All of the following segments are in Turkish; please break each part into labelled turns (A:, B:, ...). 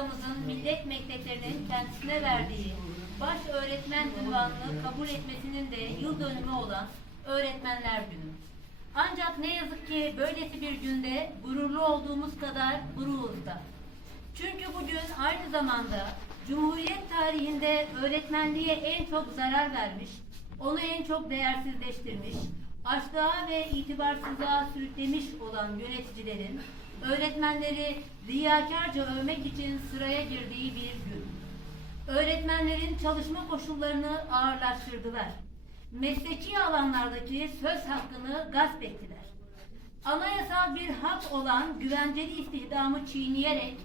A: Anayasamızın millet mekteplerinin kendisine verdiği baş öğretmen ünvanını kabul etmesinin de yıl dönümü olan Öğretmenler Günü. Ancak ne yazık ki böylesi bir günde gururlu olduğumuz kadar burukuz da. Çünkü bugün aynı zamanda Cumhuriyet tarihinde öğretmenliğe en çok zarar vermiş, onu en çok değersizleştirmiş, açlığa ve itibarsızlığa sürüklemiş olan yöneticilerin öğretmenleri riyakarca övmek için sıraya girdiği bir gün. Öğretmenlerin çalışma koşullarını ağırlaştırdılar. Mesleki alanlardaki söz hakkını gasp ettiler. Anayasal bir hak olan güvenceli istihdamı çiğneyerek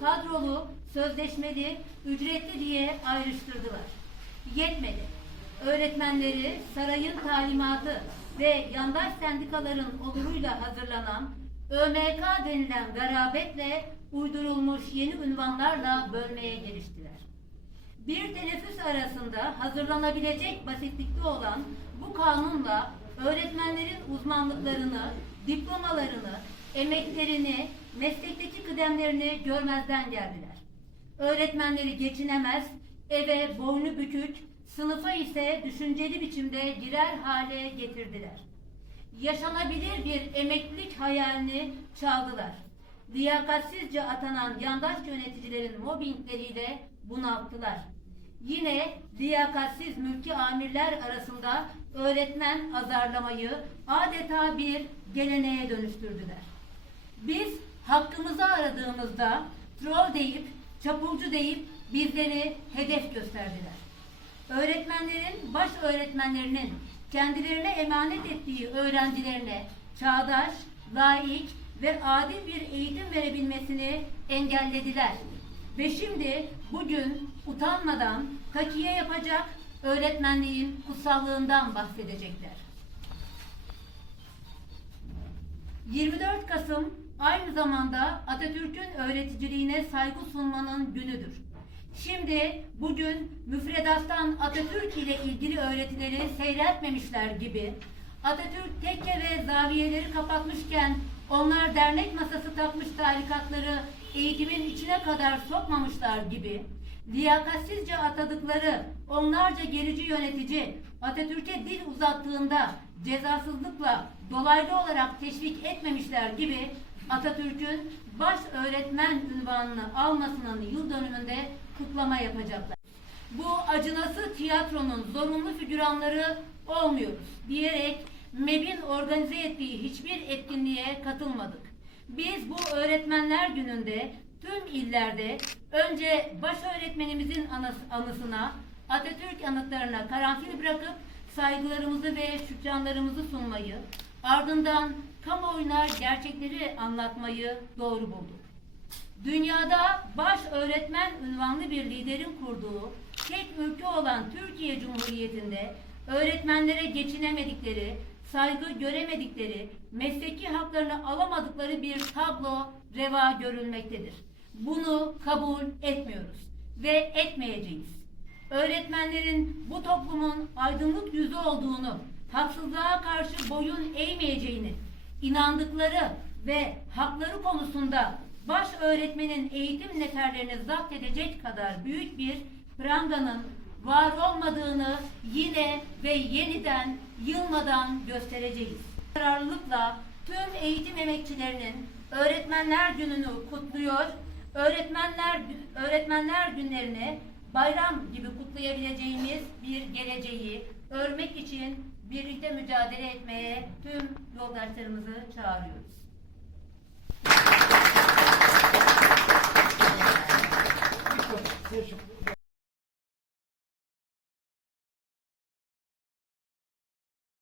A: kadrolu, sözleşmeli, ücretli diye ayrıştırdılar. Yetmedi. Öğretmenleri sarayın talimatı ve yandaş sendikaların oluruyla hazırlanan ÖMK denilen garabetle uydurulmuş yeni ünvanlarla bölmeye giriştiler. Bir teneffüs arasında hazırlanabilecek basitlikte olan bu kanunla öğretmenlerin uzmanlıklarını, diplomalarını, emeklerini, meslekteki kıdemlerini görmezden geldiler. Öğretmenleri geçinemez, eve boynu bükük, sınıfa ise düşünceli biçimde girer hale getirdiler. Yaşanabilir bir emeklilik hayalini çaldılar. Liyakatsizce atanan yandaş yöneticilerin mobbingleriyle bunalttılar. Yine liyakatsiz mülki amirler arasında öğretmen azarlamayı adeta bir geleneğe dönüştürdüler. Biz hakkımızı aradığımızda troll deyip, çapulcu deyip bizleri hedef gösterdiler. Öğretmenlerin, baş öğretmenlerinin kendilerine emanet ettiği öğrencilerine çağdaş, layık ve adil bir eğitim verebilmesini engellediler. Ve şimdi bugün utanmadan takiye yapacak öğretmenliğin kutsallığından bahsedecekler. 24 Kasım aynı zamanda Atatürk'ün öğreticiliğine saygı sunmanın günüdür. Şimdi bugün müfredattan Atatürk ile ilgili öğretileri seyretmemişler gibi Atatürk tekke ve zaviyeleri kapatmışken onlar dernek masası takmış tarikatları eğitimin içine kadar sokmamışlar gibi liyakatsizce atadıkları onlarca gerici yönetici Atatürk'e dil uzattığında cezasızlıkla dolaylı olarak teşvik etmemişler gibi Atatürk'ün baş öğretmen ünvanını almasının yıl dönümünde kutlama yapacaklar. Bu acınası tiyatronun zorunlu figüranları olmuyoruz diyerek MEB'in organize ettiği hiçbir etkinliğe katılmadık. Biz bu öğretmenler gününde tüm illerde önce baş öğretmenimizin anıs- anısına, Atatürk anıtlarına karanfil bırakıp saygılarımızı ve şükranlarımızı sunmayı, ardından kamuoyuna gerçekleri anlatmayı doğru bulduk. Dünyada baş öğretmen ünvanlı bir liderin kurduğu tek ülke olan Türkiye Cumhuriyeti'nde öğretmenlere geçinemedikleri, saygı göremedikleri, mesleki haklarını alamadıkları bir tablo reva görülmektedir. Bunu kabul etmiyoruz ve etmeyeceğiz. Öğretmenlerin bu toplumun aydınlık yüzü olduğunu, haksızlığa karşı boyun eğmeyeceğini, inandıkları ve hakları konusunda baş öğretmenin eğitim neferlerini zapt edecek kadar büyük bir pranganın var olmadığını yine ve yeniden yılmadan göstereceğiz. Kararlılıkla tüm eğitim emekçilerinin Öğretmenler Günü'nü kutluyor. Öğretmenler öğretmenler günlerini bayram gibi kutlayabileceğimiz bir geleceği örmek için birlikte mücadele etmeye tüm yoldaşlarımızı çağırıyoruz.